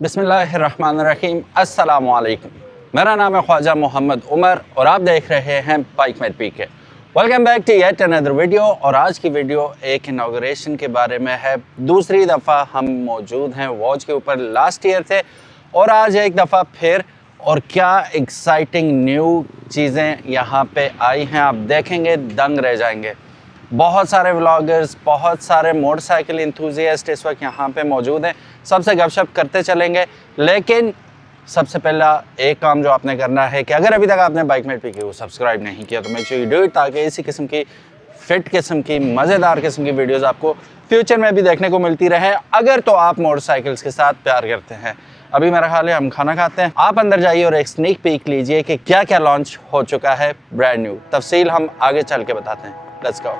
बिस्मिल्लाहिर्रहमानिर्रहीम, अस्सलामु अलैकुम। मेरा नाम है ख्वाजा मोहम्मद उमर और आप देख रहे हैं bike mate PK. Welcome back to yet another video. और आज की वीडियो एक इनाग्रेशन के बारे में है। दूसरी दफ़ा हम मौजूद हैं वॉच के ऊपर। लास्ट ईयर थे और आज एक दफ़ा फिर। और क्या एक्साइटिंग न्यू चीज़ें यहाँ पे आई हैं, आप देखेंगे दंग रह जाएंगे। बहुत सारे व्लॉगर्स, बहुत सारे मोटरसाइकिल इंथुजियास्ट इस वक्त यहाँ पे मौजूद हैं। सबसे गपशप करते चलेंगे, लेकिन सबसे पहला एक काम जो आपने करना है कि अगर अभी तक आपने बाइक मेट पीके को सब्सक्राइब नहीं किया तो make sure you do it, ताकि इसी किस्म की फिट किस्म की मज़ेदार किस्म की वीडियोस आपको फ्यूचर में भी देखने को मिलती रहे, अगर तो आप मोटरसाइकिल्स के साथ प्यार करते हैं। अभी मेरा ख्याल है हम खाना खाते हैं, आप अंदर जाइए और एक स्नीक पीक लीजिए कि क्या क्या लॉन्च हो चुका है ब्रांड न्यू। तफसील हम आगे चल के बताते हैं। Let's go.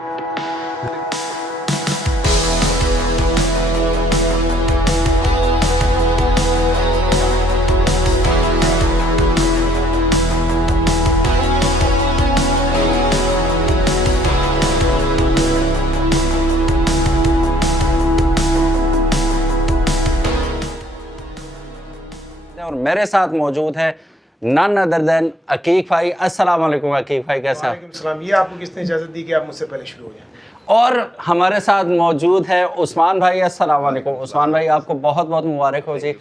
और मेरे साथ मौजूद है नन अदर देन अकीक भाई। अस्सलाम वालेकुम अकीक भाई, कैसा? वालेकुम सलाम। ये आपको किसने इजाज़त दी कि आप मुझसे पहले शुरू हो जाएं? और हमारे साथ मौजूद है उस्मान भाई। अस्सलाम वालेकुम उस्मान भाई, आपको बहुत बहुत मुबारक हो जी।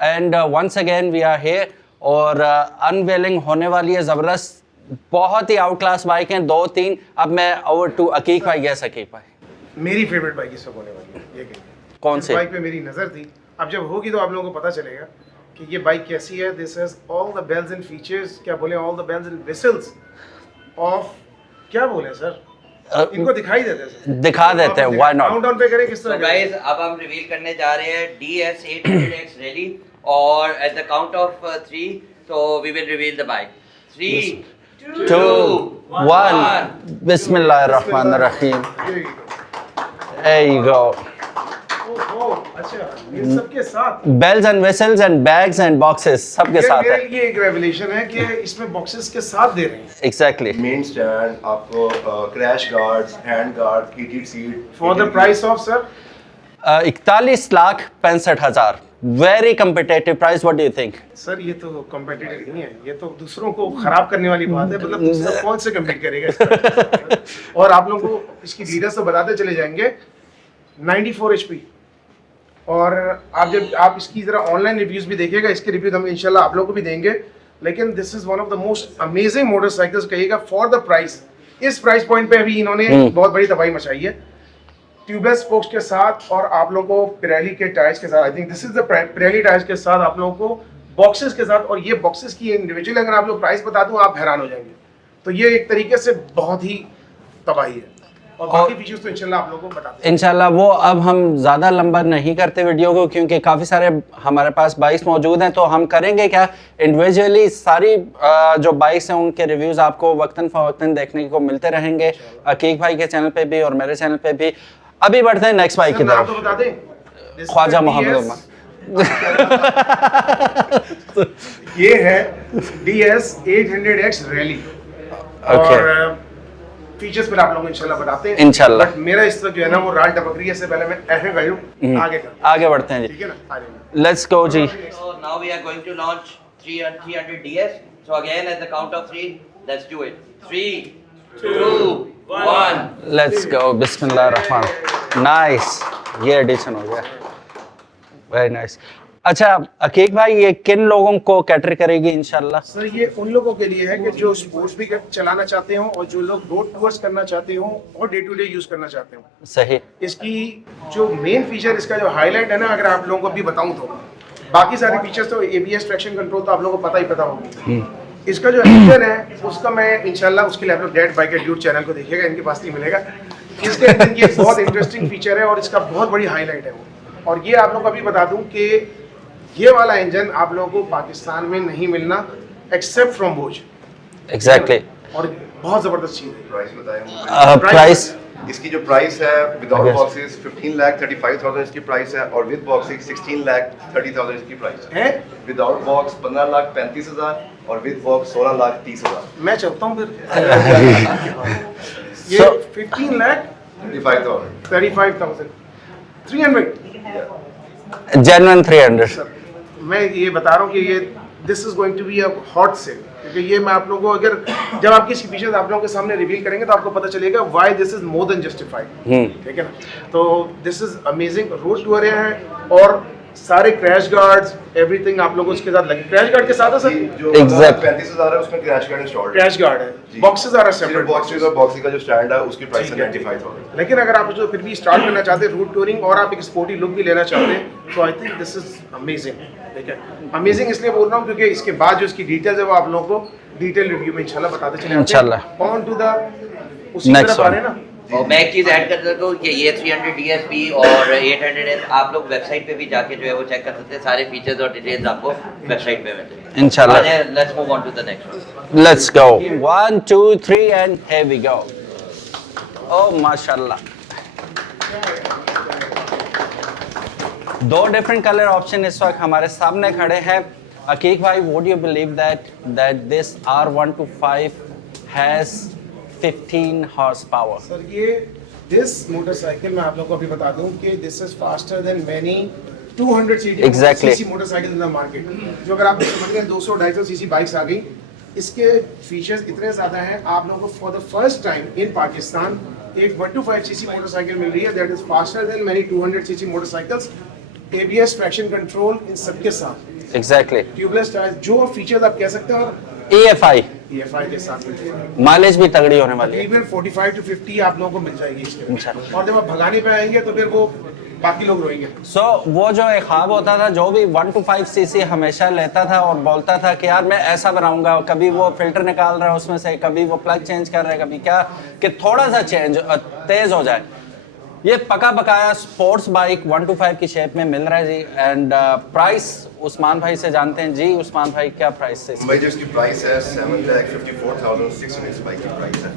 And once again we are here. और अनवेलिंग होने वाली है ज़बरदस्त, बहुत ही आउट क्लास बाइक हैं, 2-3। अब मैं ओवर टू अकीक भाई। यस अकीक भाई, मेरी फेवरेट बाइक इस वक्त होने वाली है। ये कहिए कौन सी बाइक पे मेरी नज़र थी, अब जब होगी तो आप लोगों को पता चलेगा कि ये बाइक कैसी है। This has all the bells and features, क्या बोले, all the bells and whistles of, क्या बोले सर, इनको दिखाई देते हैं सर। दिखा देते हैं, व्हाई नॉट। काउंटडाउन पे करें किस तरह? गाइस अब हम रिवील करने जा रहे हैं DS800X रैली, और एट द काउंट ऑफ 3 तो we will reveal the bike. 3 2 1 बिस्मिल्लाहिर्रहमानिर्रहीम। There you go. अच्छा, ये सबके साथ bells and whistles and bags and boxes सबके साथ है। मेरे लिए एक रेवलेशन है कि इसमें बॉक्सेस के साथ दे रहे हैं। एग्जैक्टली। मेन स्टैंड आपको, crash guards, hand guard, heated seat for the price of sir 41,65,000। Very competitive price. What do you think? Sir ये तो कॉम्पिटिटिव नहीं है, ये तो दूसरों को खराब करने वाली बात है। मतलब दूसरा कौन से कम्पीट करेगा इस पर? और आप लोगों को इसकी लीडर्स तो बताते चले जाएंगे। 94 HP। और आप जब आप इसकी जरा ऑनलाइन रिव्यूज भी देखिएगा, इसके रिव्यूज हम इंशाल्लाह आप लोगों को भी देंगे। लेकिन this is one of the most amazing motorcycles कहिएगा फॉर द प्राइस। इस प्राइस पॉइंट पे अभी इन्होंने बहुत बड़ी तबाही मचाई है। ट्यूबलेस स्पोक्स के साथ और आप लोगों को पिरेली के टायर्स के साथ, आई think this is the Pirelli tyres के साथ आप लोगों को बॉक्सेस के साथ। और ये बॉक्सेस की इंडिविजुअल अगर आप लोग प्राइस बता दूं आप हैरान हो जाएंगे। तो ये एक तरीके से बहुत ही तबाही है। और बाकी फीचर्स तो इंशाल्लाह आप लोगों को बताते हैं इंशाल्लाह। वो अब हम ज़्यादा लंबा नहीं करते वीडियो को, क्योंकि काफ़ी सारे हमारे पास बाइक्स मौजूद हैं। तो हम करेंगे क्या, इंडिविजुअली सारी जो बाइक्स हैं उनके रिव्यूज़ आपको वक्तन फ़वक्तन देखने को मिलते रहेंगे, अकीक भाई के चैनल पे भी और मेरे चैनल पे भी। अभी बढ़ते हैं नेक्स्ट बाइक की तो तरफ। बता दें, ख्वाजा मोहम्मद उमर। ये है DS800X रैली। Okay. और फीचर्स पर आप लोग इंशाल्लाह बताते हैं इंशाल्लाह। बट मेरा इस तरह जो है ना वो राल टपक रही है, इससे पहले मैं ऐसे गई आगे कर, आगे बढ़ते हैं ठीक जी। है ना? आ जाइए। लेट्स गो जी। So now we are going to launch 300DS. So again at the count of 3, let's do it. 3 2 1 let's go. बिस्मिल्लाहिर्रहमान। नाइस, ये एडिशन हो गया, वेरी नाइस। अच्छा अकीक भाई, ये किन लोगों को कैटर करेगी इंशाल्लाह? सर ये उन लोगों के लिए है कि जो स्पोर्ट्स भी चलाना चाहते हो और जो लोग रोड टूर्स करना चाहते हो और डे टू डे यूज करना चाहते हो। सही। इसकी जो मेन फीचर, इसका जो हाईलाइट है ना, अगर आप लोगों को भी बताऊं तो बाकी सारे फीचर्स तो ABS ट्रैक्शन कंट्रोल तो आप लोगों को पता ही पता होगी। इसका जो इंजन है उसका मैं इंशाल्लाह उसके लिए आप लोग डेड बाइक ड्यूट चैनल को देखिएगा, इनके पास नहीं मिलेगा। इसके इंजन की एक बहुत इंटरेस्टिंग फीचर है और इसका बहुत बड़ी हाईलाइट है वो। और ये आप लोग को अभी बता दूं कि ये वाला इंजन आप लोगों को पाकिस्तान में नहीं मिलना एक्सेप्ट फ्रॉम भोज। एग्जैक्टली। और बहुत जबरदस्त चीज है। प्राइस बताएं। प्राइस इसकी जो प्राइस है विदाउट बॉक्सेस 15,35,000 इसकी प्राइस है, और विद बॉक्सेस 16,30,000 इसकी प्राइस है। विदाउट बॉक्स 15,35,000 और विद बॉक्स 16,30,000। मैं चलता हूँ फिर। ये 15,35,000 300। जेन्युइन 300। सर मैं ये बता रहा हूँ कि ये this is going to be a hot sale, क्योंकि ये मैं आप लोगों को अगर जब आपकी इसकी फीचर्स आप लोगों के सामने रिवील करेंगे तो आपको पता चलेगा why this is more than justified. ठीक है ना, तो this is amazing. Road to area है और सारे क्रैश गार्ड्स एवरीथिंग आप लोगों इसके साथ लगे। क्रैश गार्ड के साथ है सर, जो Exact. 35,000 है उसमें क्रैश गार्ड इंस्टॉल्ड है। क्रैश गार्ड है, बॉक्सेस आ रहा है सेपरेट बॉक्सेस और बॉक्सी का जो स्टैंड है उसकी प्राइस है 95,000। लेकिन अगर आप जो फिर भी स्टार्ट करना चाहते हैं रूट टूरिंग और आप एक स्पोर्टी लुक भी लेना चाहते हैं तो आई थिंक दिस इज अमेजिंग। ठीक है, अमेजिंग इसलिए बोल रहा हूँ क्योंकि इसके बाद जो इसकी डिटेल्स है वो आप लोगों को डिटेल रिव्यू में इंशाल्लाह बताते चले। इंशाल्लाह। ऑन टू द उसी Next तरफ आ one. रहे हैं ना। और मैं एक चीज़ ऐड कर देता हूँ कि ये 300 DSP और 800 आप लोग वेबसाइट पे भी जाके जो है वो चेक कर सकते हैं। सारे फीचर्स और डिटेल्स आपको वेबसाइट पे मिलते हैं इंशाल्लाह। Let's move on to the next one. Let's go. 1, 2, 3 and here we go. Oh माशाल्लाह। दो डिफरेंट कलर ऑप्शन इस वक्त हमारे सामने खड़े हैं। अकीक भाई, would you believe that this R125 has 15 horsepower? Sir ये दिस मोटरसाइकिल मैं आप लोगों को अभी बता दूं कि this is faster than many 200 Exactly. CC motorcycle in the market. जो अगर आप समझ गए 200-250 सीसी बाइक्स आ गई, इसके फीचर्स इतने ज्यादा हैं आप लोगों को for the first time in Pakistan एक 125 सीसी मोटरसाइकिल मिल रही है that is faster than many 200 CC motorcycles. ABS traction control इन सबके साथ, Exactly. ट्यूबलेस टायर, जो फीचर्स आप कह सकते हो EFI EFI के साथ मिलते हैं। माइलेज भी तगड़ी होने वाली है। तकरीबन 45 to 50 आप लोगों को मिल जाएगी इसके इंशाल्लाह। और जब आप भगाने पे आएंगे तो फिर वो बाकी लोग रोएंगे। सो वो जो एक ख्वाब होता था, जो भी 125 सीसी हमेशा लेता था और बोलता था कि यार मैं ऐसा बनाऊंगा, कभी वो फिल्टर निकाल रहा है उसमें से, कभी वो प्लग चेंज कर रहा है, कभी क्या, कि थोड़ा सा चेंज तेज हो जाए। ये पका पकाया स्पोर्ट्स बाइक 125 की शेप में मिल रहा है जी। एंड प्राइस उस्मान भाई से जानते हैं जी। उस्मान भाई क्या प्राइस है? भाई जो इसकी प्राइस है 7,54,600 इस बाइक की प्राइस है।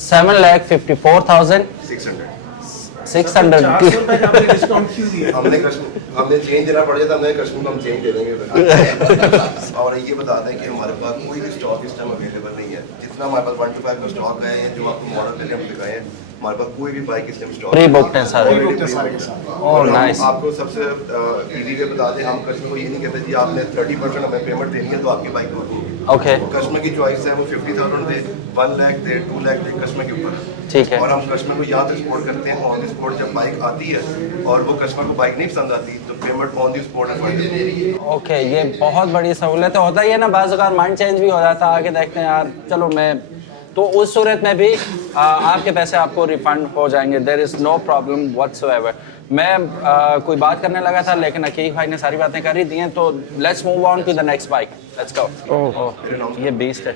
7,54,600 डिस्काउंट क्यों दिया? हमने चेंज देना पड़ जाता, हमने कस्टमर को हम चेंज दे देंगे। और ये बताते हैं कि हमारे पास कोई भी स्टॉक इस टाइम अवेलेबल नहीं है। जितना हमारे पास 125 का स्टॉक है या जो आपको मॉडल पहले हम दिखाए हैं, हमारे पास कोई भी बाइक इस टाइम स्टॉक प्री बुक्ड है सारे। और हम नाइस। आपको सबसे इजी वे बता दें, हम कस्टमर को ये नहीं कहते जी आपने 30% हमें पेमेंट देनी है तो आपकी बाइक होगी। ओके, कस्टमर की चॉइस है, वो 50,000 दे, 1 लाख दे, 2 लाख दे, कस्टमर के ऊपर है। ठीक है। और हम कस्टमर को यहाँ तक सपोर्ट करते हैं ऑन द स्पॉट। जब बाइक आती है और वो कस्टमर को बाइक नहीं पसंद आती तो पेमेंट ऑन द स्पॉट है। ओके, ये बहुत बड़ी सहूलत है। होता ही है ना, बाज़ अगर माइंड चेंज भी हो जाता है, आके देखते हैं यार चलो मैं, तो उस सूरत में भी आपके पैसे आपको रिफंड हो जाएंगे। There is no problem whatsoever. मैं कोई बात करने लगा था लेकिन अकीक भाई ने सारी बातें कर ही दी हैं, तो let's move on to the next bike. Let's go. ये बीस्ट है।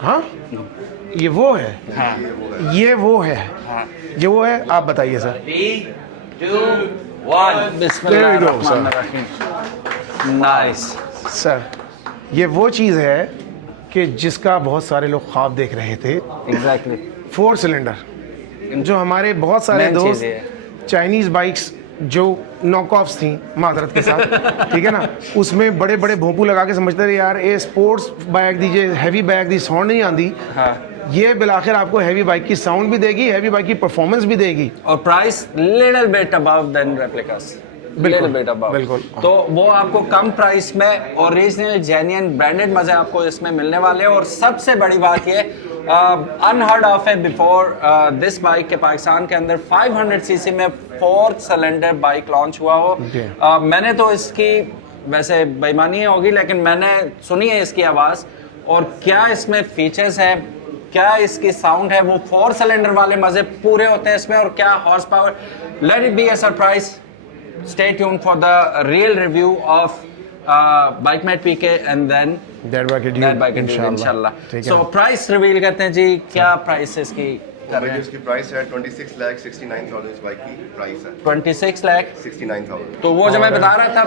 हाँ ये वो है। हाँ ये वो है। हाँ। ये वो है। आप बताइए सर। 3, 2, 1। बिस्मिल्लाहिर्रहमानिर्रहीम। नाइस सर ये वो चीज़ है कि जिसका बहुत सारे लोग ख्वाब देख रहे थे। एग्जैक्टली। 4 सिलेंडर जो हमारे बहुत सारे Main चीज़ दोस्त ये है। चाइनीज़ बाइक्स जो नॉक ऑफ्स थी माजरत के साथ, ठीक है ना, उसमें बड़े बड़े भोंपू लगा के समझते थे यार ये स्पोर्ट्स बाइक दीजिए, हैवी बाइक दी साउंड नहीं आती। हाँ। ये बिलाखिर आपको हैवी बाइक की साउंड भी देगी, हैवी बाइक की परफॉर्मेंस भी देगी। और price little bit above than replicas, little bit above. बिल्कुल। तो वो आपको कम प्राइस में ओरिजिनल जेन्युइन ब्रांडेड मजे आपको इसमें मिलने वाले हैं। और सबसे बड़ी बात ये अनहर्ड ऑफ है बिफोर दिस बाइक के पाकिस्तान के अंदर 500 सीसी में 4 सिलेंडर बाइक लॉन्च हुआ हो। मैंने तो इसकी, वैसे बेईमानी होगी लेकिन मैंने सुनी है इसकी आवाज़, और क्या इसमें फीचर्स हैं, क्या इसकी साउंड है, वो 4 सिलेंडर वाले मजे पूरे होते हैं इसमें, और क्या horse power. Let it be a surprise. Stay tuned for the real review of BikeMate PK and then That bike is that bike review, इंशाल्लाह। ठीक है। So price reveal करते हैं जी, क्या प्राइस है इसकी कर रहे हैं? इसकी प्राइस है 26,69,000 इस बाइक की प्राइस है 26 लाख। 69,000। तो वो जो मैं बता रहा था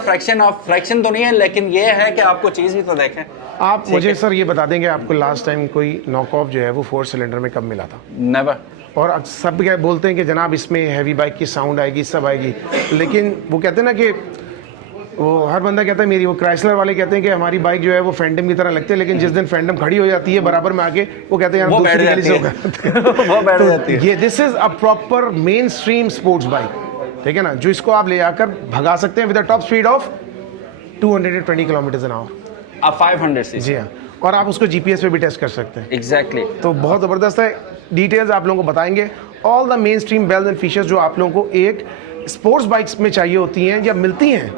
फ्रैक्शन तो नहीं है, लेकिन ये है कि आपको चीज़ भी तो देखें। आप मुझे सर ये बता देंगे आपको लास्ट टाइम कोई नॉक ऑफ जो है वो 4 सिलेंडर में कब मिला था? नेवर। और सब क्या बोलते हैं कि जनाब इसमें हैवी बाइक की साउंड आएगी, सब आएगी, लेकिन वो कहते हैं ना कि वो हर बंदा कहता है, मेरी वो क्राइसलर वाले कहते हैं कि हमारी बाइक जो है वो फैंटम की तरह लगती है, लेकिन जिस दिन फैंटम खड़ी हो जाती है बराबर में आके वो कहते हैं यार वो दूसरी बैठ गली से जाती होगा। वो बैठ जाती है। ये this is a proper main stream sports bike, ठीक है ना, जो इसको आप ले जाकर भगा सकते हैं with a top speed of 220 kilometre an hour. अब 500 सीसी। जी हाँ, और आप उसको GPS पे भी टेस्ट कर सकते हैं। एग्जैक्टली। तो बहुत ज़बरदस्त है। डिटेल्स आप लोगों को बताएंगे, all the mainstream bells and features जो आप लोगों को एक स्पोर्ट्स बाइक्स में चाहिए होती हैं या मिलती हैं,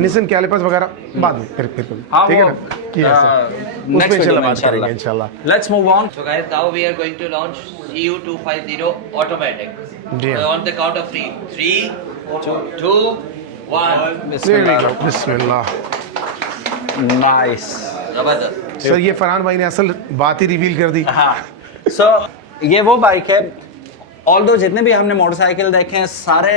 निसन कैलिपर्स वगैरह बाद में फिर ठीक है ना, कि नेक्स्ट वीडियो में बात करेंगे इंशाल्लाह। Let's move on. So guys, now we are going to launch CU250 automatic. जी हाँ। On the count of 3. 3, 2, 1. Bismillah. Nice. जबरदस्त। सर ये फरहान भाई ने असल बात ही रिवील कर दी। हाँ, सो ये वो बाइक है, ऑल्दो जितने भी हमने मोटरसाइकिल देखे हैं सारे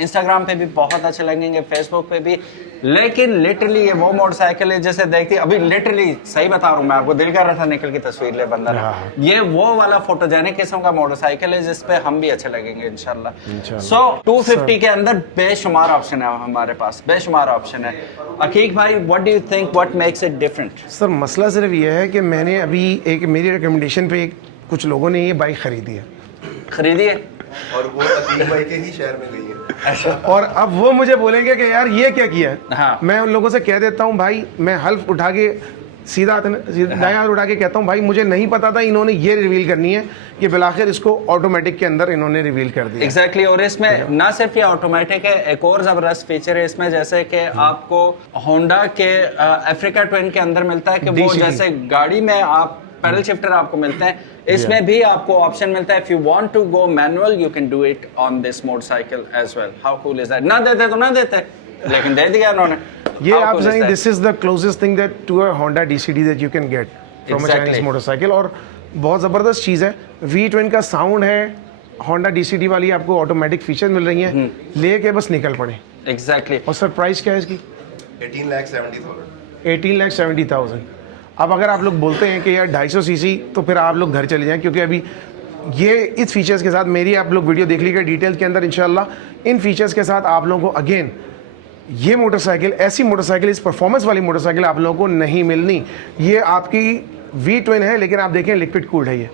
इंस्टाग्राम पे भी बहुत अच्छे लगेंगे, फेसबुक पे भी, लेकिन लिटरली ये वो मोटरसाइकिल है जैसे देखती अभी लिटरली सही बता रहा हूँ मैं आपको, दिल कर रहा था निकल की तस्वीर ले बंदा। ये वो वाला फोटोजेनिक किस्म का मोटरसाइकिल है जिसपे हम भी अच्छे लगेंगे इंशाल्लाह। सो 250 के अंदर बेशुमार ऑप्शन है हमारे पास, बेशुमार ऑप्शन है। अकीक भाई, what do you think, what makes it different? Sir मसला सिर्फ ये है कि मैंने अभी एक मेरी रिकमेंडेशन पे कुछ लोगों ने ये बाइक खरीदी है, खरीदिए, और वो अतीक भाई के ही शहर में गई है। और अब वो मुझे बोलेंगे कि यार ये क्या किया है। हाँ। मैं उन लोगों से कह देता हूँ भाई, मैं हल्फ उठा के सीधा दाएं हाथ उठा के कहता हूँ भाई मुझे नहीं पता था इन्होंने ये रिवील करनी है कि बिलाखिर इसको ऑटोमेटिक के अंदर इन्होंने रिवील कर दिया। एग्जैक्टली और इसमें ना सिर्फ ये ऑटोमेटिक है, एक और जबरदस्त फीचर है इसमें, जैसे कि आपको होंडा के अफ्रीका ट्विन के अंदर मिलता है कि वो DCT। जैसे गाड़ी में आप पैडल शिफ्टर आपको मिलते हैं, इसमें भी आपको ऑप्शन मिलता है, if you want to go manual you can do it on this motorcycle as well. How cool is that? ना देते तो ना देते, लेकिन दे दिया उन्होंने। ये How आप cool is saying that? this is the closest thing that to a Honda DCT that you can get from a Exactly. Chinese motorcycle, और बहुत ज़बरदस्त चीज़ है। V12 का साउंड है, Honda DCT वाली आपको ऑटोमेटिक फीचर मिल रही हैं, लेके बस निकल पड़े। एग्जैक्टली। और सर प्राइस क्या है इसकी? 18,70,000। 18,70,000। अब अगर आप लोग बोलते हैं कि यार 250 सीसी, तो फिर आप लोग घर चले जाएं, क्योंकि अभी ये इस फीचर्स के साथ मेरी आप लोग वीडियो देख लीजिएगा डिटेल के अंदर इंशाल्लाह। इन फीचर्स के साथ आप लोगों को अगेन ये मोटरसाइकिल, ऐसी मोटरसाइकिल, इस परफॉर्मेंस वाली मोटरसाइकिल आप लोगों को नहीं मिलनी। ये आपकी V12 है, लेकिन आप देखें लिक्विड कूल्ड है ये,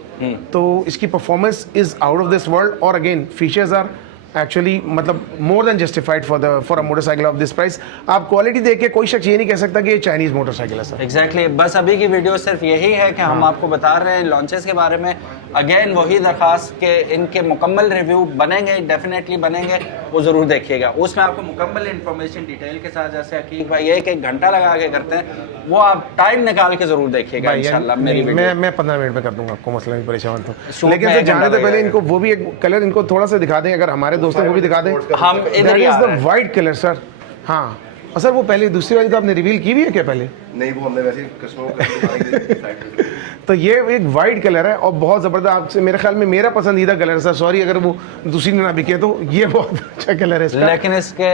तो इसकी performance is out of this world. और अगेन फीचर्स आर एक्चुअली मतलब मोर than justified for a motorcycle of this price. आप क्वालिटी देख के कोई शख्स ये नहीं कह सकता कि ये चाइनीज़ मोटरसाइकिल है सर। एग्जैक्टली। बस अभी की वीडियो सिर्फ यही है कि हम आपको बता रहे हैं लॉन्चेस के बारे में। अगेन वही दरखास्त के इनके मुकम्मल रिव्यू बनेंगे, डेफिनेटली बनेंगे, वो ज़रूर देखिएगा। उसमें आपको मुकम्मल इन्फॉर्मेशन डिटेल के साथ, जैसे अकीक भाई एक घंटा लगा के करते हैं, वो आप टाइम निकाल के ज़रूर देखिएगा इंशाल्लाह मेरी वीडियो। मैं 15 मिनट में कर दूंगा, आपको मसला नहीं, परेशान तो। शूट लेकिन में सर एक जाने घंटा से पहले लगेगा। इनको वो भी एक कलर इनको थोड़ा सा दिखा दें, अगर हमारे दोस्तों को भी दिखा दें। हम इधर ही आ रहे हैं। White colour sir. हाँ, और सर वो पहले दूसरी वाली तो आपने रिवील की भी है क्या पहले? नहीं, वो हमने वैसे ही कस्टमर को तो ये एक वाइट कलर है और बहुत ज़बरदस्त, आपसे मेरे ख्याल में मेरा पसंदीदा कलर है सर। सॉरी अगर वो दूसरी ना बिके, तो ये बहुत अच्छा कलर है इसका। लेकिन इसके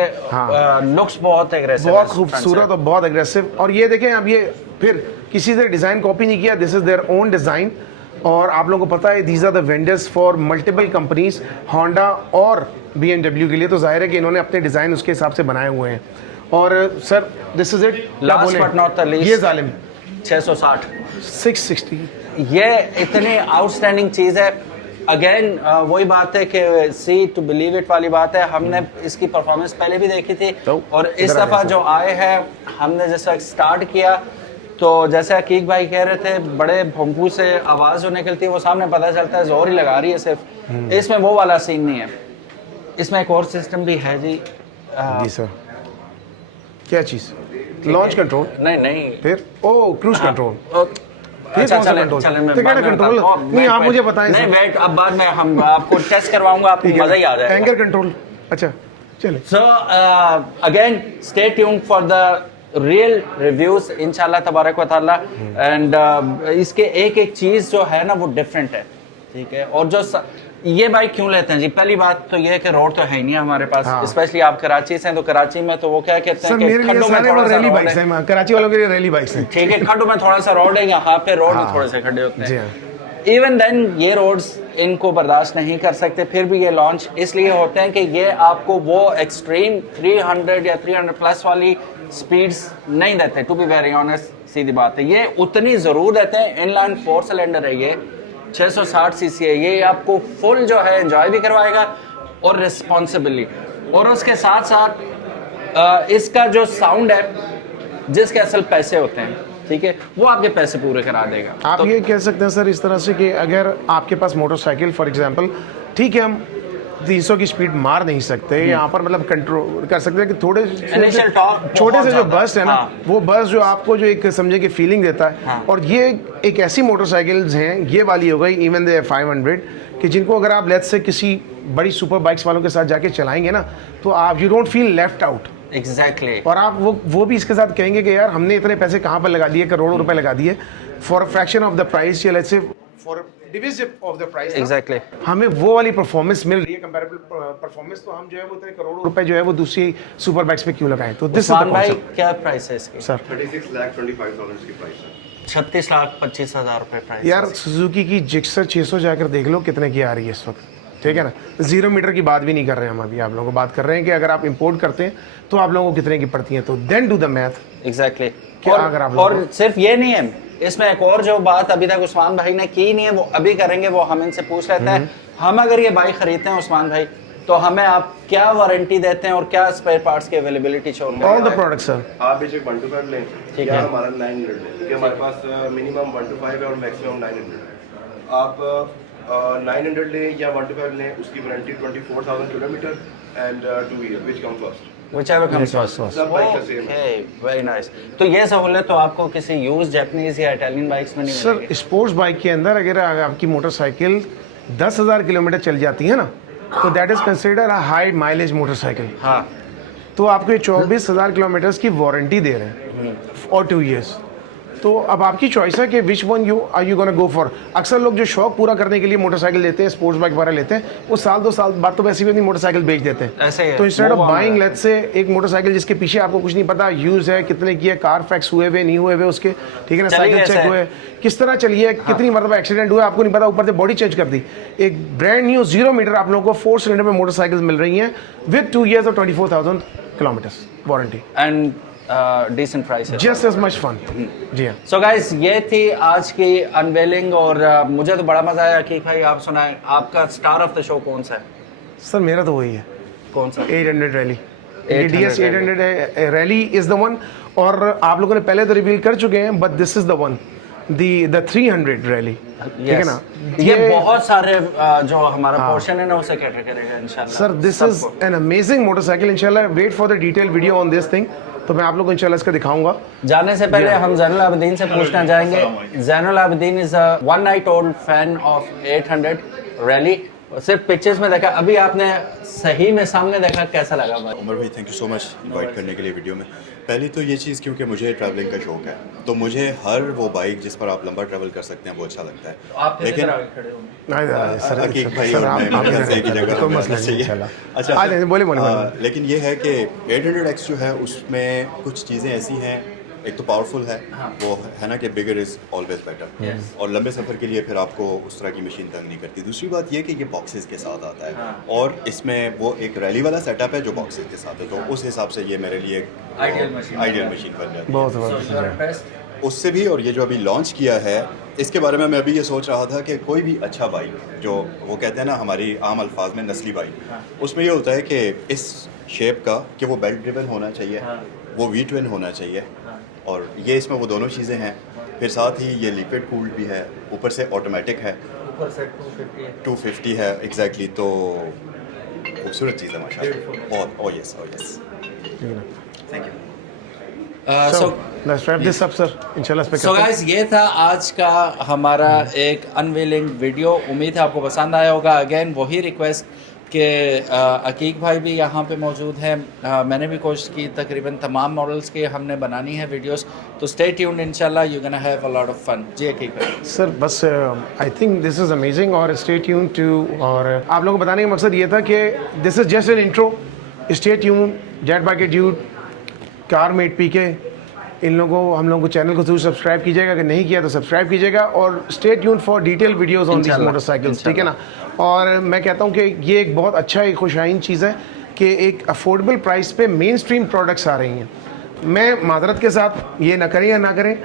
लुक्स बहुत एग्रेसिव, बहुत खूबसूरत और बहुत एग्रेसिव। और ये देखें, अब ये फिर किसी से डिज़ाइन कॉपी नहीं किया, this is their own design. और आप लोगों को पता है these are the vendors for multiple companies, Honda और BMW के लिए, तो जाहिर है कि इन्होंने अपने डिज़ाइन उसके हिसाब से बनाए हुए हैं। और sir this is it, last but not the least, ये जालिम 660 660। ये इतनी आउटस्टैंडिंग चीज़ है। अगेन वही बात है कि सी टू बिलीव इट वाली बात है। हमने इसकी परफॉर्मेंस पहले भी देखी थी, और इस दफ़ा जो आए हैं, हमने जैसा स्टार्ट किया तो जैसे अकीक भाई कह रहे थे, बड़े भोंपू से आवाज़ जो निकलती है वो सामने पता चलता है जोर ही लगा रही है सिर्फ। इसमें वो वाला सीन नहीं है, इसमें एक और सिस्टम भी है जी। जी सर, क्या चीज़? Launch control? नहीं फिर ओ क्रूज कंट्रोल। अच्छा चलें कंट्रोल नहीं, आप मुझे बताएं। नहीं वेट, अब बाद में हम आपको टेस्ट करवाऊंगा, आपको मजा ही आ जाएगा। एंकर कंट्रोल, अच्छा चले। So again stay tuned for the real reviews इंशाल्लाह तबारक व तआला। एंड इसके एक एक चीज जो है ना वो डिफरेंट है, ठीक है। और जो ये बाइक क्यों लेते हैं जी, पहली बात तो ये है कि रोड तो है ही नहीं हमारे पास। स्पेशली आप कराची से हैं, तो कराची में तो वो क्या कहते हैं कि खड्डों में थोड़ा सा रोड है। कराची वालों के लिए रैली बाइक्स हैं, ठीक है, खड्डों में थोड़ा सा रोड है, यहाँ पे रोड में थोड़े से खड्डे होते हैं। इवन देन ये रोड्स इनको बर्दाश्त नहीं कर सकते, फिर भी ये लॉन्च इसलिए होते हैं कि ये आपको वो एक्सट्रीम 300 या 300 प्लस वाली स्पीड्स नहीं देते। टू बी वेरी ऑनेस्ट, सीधी बात है, ये उतनी ज़रूर देते हैं। इनलाइन 4 सिलेंडर है ये, 660 सीसी है ये, आपको फुल जो है एंजॉय भी करवाएगा और रिस्पॉन्सिबली। और उसके साथ साथ इसका जो साउंड है जिसके असल पैसे होते हैं, ठीक है, वो आपके पैसे पूरे करा देगा। आप तो ये कह सकते हैं सर इस तरह से कि अगर आपके पास मोटरसाइकिल फॉर एग्जांपल, ठीक है, हम 300 की स्पीड मार नहीं सकते, यहाँ पर मतलब कंट्रोल कर सकते हैं कि थोड़े Initial top छोटे बहुत से जो ज़्यादा। बस है ना, हाँ। वो बस जो आपको जो एक समझे कि फीलिंग देता है। हाँ। और ये एक ऐसी मोटरसाइकिल्स हैं, ये वाली हो गई इवन दे 500, कि जिनको अगर आप लेट्स से किसी बड़ी सुपर बाइक्स वालों के साथ जाके चलाएंगे ना, तो आप you don't feel left out. Exactly और आप वो भी इसके साथ कहेंगे कि यार हमने इतने पैसे कहाँ पर लगा दिए, करोड़ों रुपए लगा दिए for fraction of the price, या let's say for division of the price. Exactly हमें वो वाली परफॉर्मेंस मिल रही है, कंपैरेबल परफॉर्मेंस, तो हम जो है वो इतने करोड़ों रुपए जो है वो दूसरी सुपर बाइक्स पे क्यों लगाएं? तो दिस इज द उस्मान भाई कॉन्सेप्ट क्या प्राइस है इसकी? सर। 36,25,000 इसकी प्राइस है। 36,25,000 रुपए प्राइस। यार सुजुकी की जिक्सर 600 जाकर देख लो कितने की आ रही है इस वक्त, ठीक है ना। 0 मीटर की बात भी नहीं कर रहे हैं हम, अभी आप लोगों को बात कर रहे हैं कि अगर आप इंपोर्ट करते हैं तो आप लोगों को कितने की पड़ती है। तो then do the math. Exactly क्या अगर आप और लोगों सिर्फ ये नहीं है, इसमें एक और जो बात अभी तक उस्मान भाई ने की नहीं है वो अभी करेंगे, वो हम इनसे पूछ लेते हैं। हम अगर ये बाइक खरीदते हैं उस्मान भाई, तो हमें आप क्या वारंटी देते हैं और क्या स्पेयर पार्ट्स की अवेलेबिलिटी छोड़ ऑल द प्रोडक्ट्स सर। आप बेशक 1 to 5 लें, ठीक या है। हमारा 900 लें, क्योंकि हमारे पास मिनिमम 1 to 5 है और मैक्सिमम 900 है। आप 900 लें या 1 to 5 लें, उसकी warranty 24,000 kilometre and 2 years, which comes first? whichever comes first। सब बाइक का सेम है। Okay, very nice। तो ये सहूलियत तो आपको किसी यूज जापानीज या इटालियन बाइक्स में नहीं सर मिलेगी। स्पोर्ट्स बाइक के अंदर अगर आपकी मोटरसाइकिल 10,000 किलोमीटर चल जाती है ना, तो that is consider a high mileage motorcycle. हाँ तो आपको ये 24,000 किलोमीटर की वारंटी दे रहे हैं और 2 years। तो अब आपकी चॉइस है कि which one you are you gonna go for. अक्सर लोग जो शौक पूरा करने के लिए मोटरसाइकिल लेते हैं, स्पोर्ट्स बाइक वगैरह लेते हैं, वो साल 2 साल बाद तो वैसे भी अपनी मोटरसाइकिल बेच देते हैं। ऐसे ही है। तो instead of Move on buying है। लेट्स से एक मोटरसाइकिल जिसके पीछे आपको कुछ नहीं पता, यूज है, कितने की है, कार फैक्स हुए हुए नहीं हुए हुए उसके, ठीक है ना, चली साइकिल कैसे चेक है? हुए, किस तरह चली है, कितनी मरतबा एक्सीडेंट हुआ आपको नहीं पता, ऊपर से बॉडी चेंज कर दी। एक ब्रांड न्यू 0 मीटर आप लोगों को 4 सिलेंडर में मोटरसाइकिल मिल रही हैं विद 2 years और 24,000 kilometres warranty. And decent price है। Just as much fun. जी हाँ सो गाइस, ये थी आज की अनवेलिंग और मुझे तो बड़ा मजा आया। कि भाई आप सुनाएं, आपका स्टार ऑफ द शो कौन सा है? सर मेरा तो वही है, कौन सा? 800 rally. 800 DS 800 rally is the one. और आप लोगों ने पहले तो रिवील कर चुके हैं, but this is the one, the 300 rally, ठीक है ना। ये बहुत सारे जो हमारा पोर्शन है ना उसे कैटर करेगा इंशाल्लाह। Sir this is an amazing motorcycle. इंशाल्लाह wait for the detail video on this thing, तो मैं आप लोगों को इंशाल्लाह इसका दिखाऊंगा। जाने से पहले हम जैनुल आबिदीन से पूछना चाहेंगे। Zainul Abidin is a 1 night old fan of 800 rally. सिर्फ पिक्चर्स में देखा, अभी आपने सही में सामने देखा, कैसा लगा भाई? उमर भाई thank you so much invite करने के लिए वीडियो में। पहली तो ये चीज़, क्योंकि मुझे ट्रैवलिंग का शौक है, तो मुझे हर वो बाइक जिस पर आप लंबा ट्रैवल कर सकते हैं वो अच्छा लगता है। आप लेकिन सर हकीक भाई सर, और मैं आप मिलकर से एक ही जगह कोई हमें मसला नहीं चाहिए। इंशाल्लाह। अच्छा आ जाएं, बोले लेकिन ये है कि 800X जो है उसमें कुछ चीज़ें ऐसी हैं, एक तो पावरफुल है, वो है ना कि बिगर इज़ ऑलवेज बेटर, और लंबे सफ़र के लिए फिर आपको उस तरह की मशीन तंग नहीं करती। दूसरी बात ये कि ये बॉक्सेस के साथ आता है, और इसमें वो एक रैली वाला सेटअप है जो बॉक्सेस के साथ है, तो उस हिसाब से ये मेरे लिए आइडियल मशीन बन जाती है। बहुत उससे भी, और ये जो अभी लॉन्च किया है इसके बारे में मैं अभी ये सोच रहा था कि कोई भी अच्छा बाइक, जो वो कहते हैं ना हमारी आम अल्फाज में नस्ली बाइक, उसमें ये होता है कि इस शेप का कि वो बेल्ट ड्रिवन होना चाहिए, वो वी ट्विन होना चाहिए, और ये इसमें वो दोनों चीज़ें हैं। फिर साथ ही ये लिक्विड कूल्ड भी है, ऊपर से ऑटोमेटिक है, ऊपर से 250 है एग्जैक्टली। तो खूबसूरत चीज़ है माशाल्लाह, बहुत। ओ yes thank you. So let's wrap this up sir, इंशाल्लाह इस पे सो करते हैं। गाइस, ये था आज का हमारा एक अनवीलिंग वीडियो। उम्मीद है आपको पसंद आया होगा। अगेन वही रिक्वेस्ट कि अकीक भाई भी यहाँ पे मौजूद हैं। मैंने भी कोशिश की तकरीबन तमाम मॉडल्स के हमने बनानी है वीडियोस, तो स्टे ट्यून्ड, इंशाल्लाह you gonna have a lot of fun. जी अकीक भाई। सर बस I think this is amazing, और स्टे ट्यून टू, और आप लोगों को बताने का मकसद ये था कि this is just an intro. Stay tune, jet bike dude, car mate P K, इन लोगों हम लोगों को चैनल को जरूर सब्सक्राइब कीजिएगा, अगर नहीं किया तो सब्सक्राइब कीजिएगा, और stay tune for detail videos on this इंशाल्लाह, मोटरसाइकिल्स, ठीक है ना। और मैं कहता हूँ कि ये एक बहुत अच्छा एक खुशाइन चीज़ है कि एक अफोर्डेबल प्राइस पे मेन स्ट्रीम प्रोडक्ट्स आ रही हैं। मैं मादरत के साथ ये ना करें या ना करें,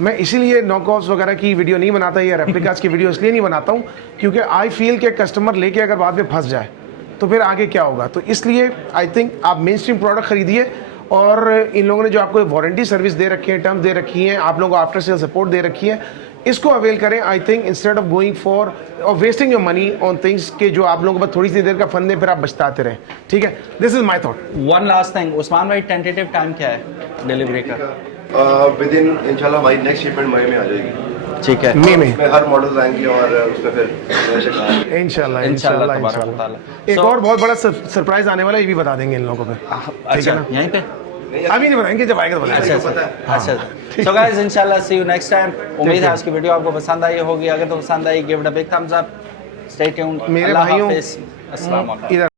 मैं इसीलिए नॉकऑफ्स वगैरह की वीडियो नहीं बनाता या रेप्लिकास की वीडियो इसलिए नहीं बनाता हूँ क्योंकि आई फील के कस्टमर लेके अगर बाद में फंस जाए तो फिर आगे क्या होगा। तो इसलिए आई थिंक आप मेन स्ट्रीम प्रोडक्ट खरीदिए और इन लोगों ने जो आपको वारंटी सर्विस दे रखी है, टर्म्स दे रखी हैं, आप लोगों को आफ्टर सेल सपोर्ट दे रखी है, इसको अवेल करें। I think instead of going for और wasting your money on things के जो आप लोगों को बस थोड़ी सी देर का फन दे, फिर आप बचताते रहें। ठीक है, this is my thought. One last thing, Usman भाई टेंटेटिव टाइम क्या है डिलीवरी का? विद इन इंशाल्लाह हमारी नेक्स्ट शिपमेंट मई में आ जाएगी। ठीक है, मई में उसमें हर मॉडल आएंगे और उसमें फिर इंशाल्लाह इंशाल्लाह इंशाल्लाह तबारक इंशाल्लाह। ताला। एक So- और बहुत बड़ा सरप्राइज आने वाला है, ये भी बता देंगे इन लोगों को पे। ठीक है ना, यहीं पे? अभी नहीं बताएंगे, जब आएगा तो बताएंगे। अच्छा। सो गाइस इंशाल्लाह सी यू नेक्स्ट टाइम। उम्मीद है आज की वीडियो आपको पसंद आई होगी। अगर तो पसंद I give it a big thumbs up. Stay tuned. मेरे अल्लाह भाइयों, हाफिज़। अस्सलाम वालेकुम। इधर